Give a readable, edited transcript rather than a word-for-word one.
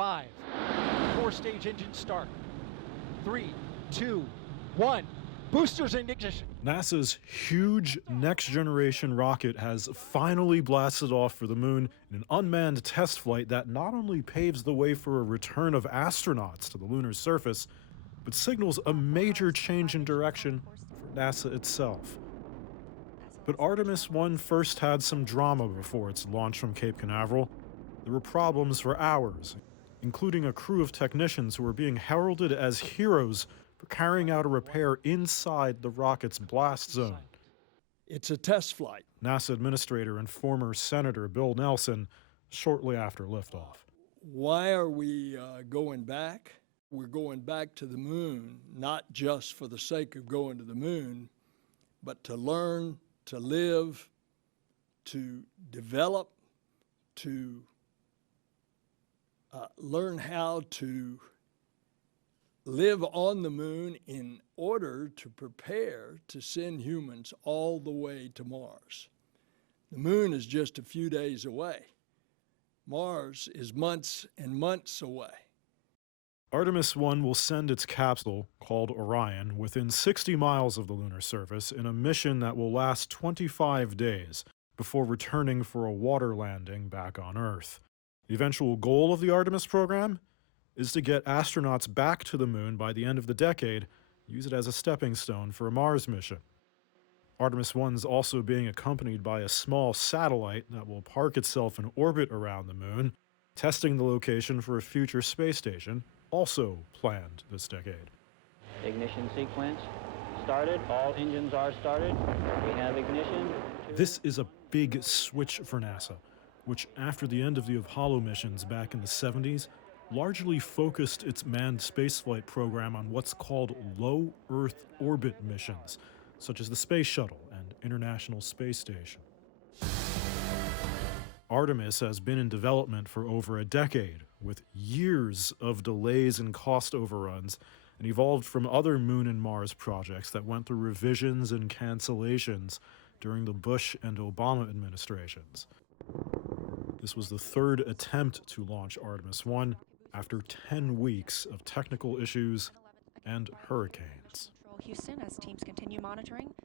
5, 4-stage engine start. 3, 2, 1. Boosters in ignition. NASA's huge next-generation rocket has finally blasted off for the moon in an unmanned test flight that not only paves the way for a return of astronauts to the lunar surface, but signals a major change in direction for NASA itself. But Artemis I first had some drama before its launch from Cape Canaveral. There were problems for hours, including a crew of technicians who were being heralded as heroes for carrying out a repair inside the rocket's blast zone. It's a test flight. NASA Administrator and former Senator Bill Nelson, shortly after liftoff. Why are we going back? We're going back to the moon, not just for the sake of going to the moon, but to learn, to live, to develop, to learn how to live on the moon in order to prepare to send humans all the way to Mars. The moon is just a few days away. Mars is months and months away. Artemis I will send its capsule, called Orion, within 60 miles of the lunar surface in a mission that will last 25 days before returning for a water landing back on Earth. The eventual goal of the Artemis program is to get astronauts back to the moon by the end of the decade, use it as a stepping stone for a Mars mission. Artemis I is also being accompanied by a small satellite that will park itself in orbit around the moon, testing the location for a future space station, also planned this decade. Ignition sequence started. All engines are started. We have ignition. This is a big switch for NASA, which after the end of the Apollo missions back in the 70s, largely focused its manned spaceflight program on what's called low Earth orbit missions, such as the Space Shuttle and International Space Station. Artemis has been in development for over a decade, with years of delays and cost overruns, and evolved from other Moon and Mars projects that went through revisions and cancellations during the Bush and Obama administrations. This was the third attempt to launch Artemis I after 10 weeks of technical issues and hurricanes. Houston, as teams continue monitoring.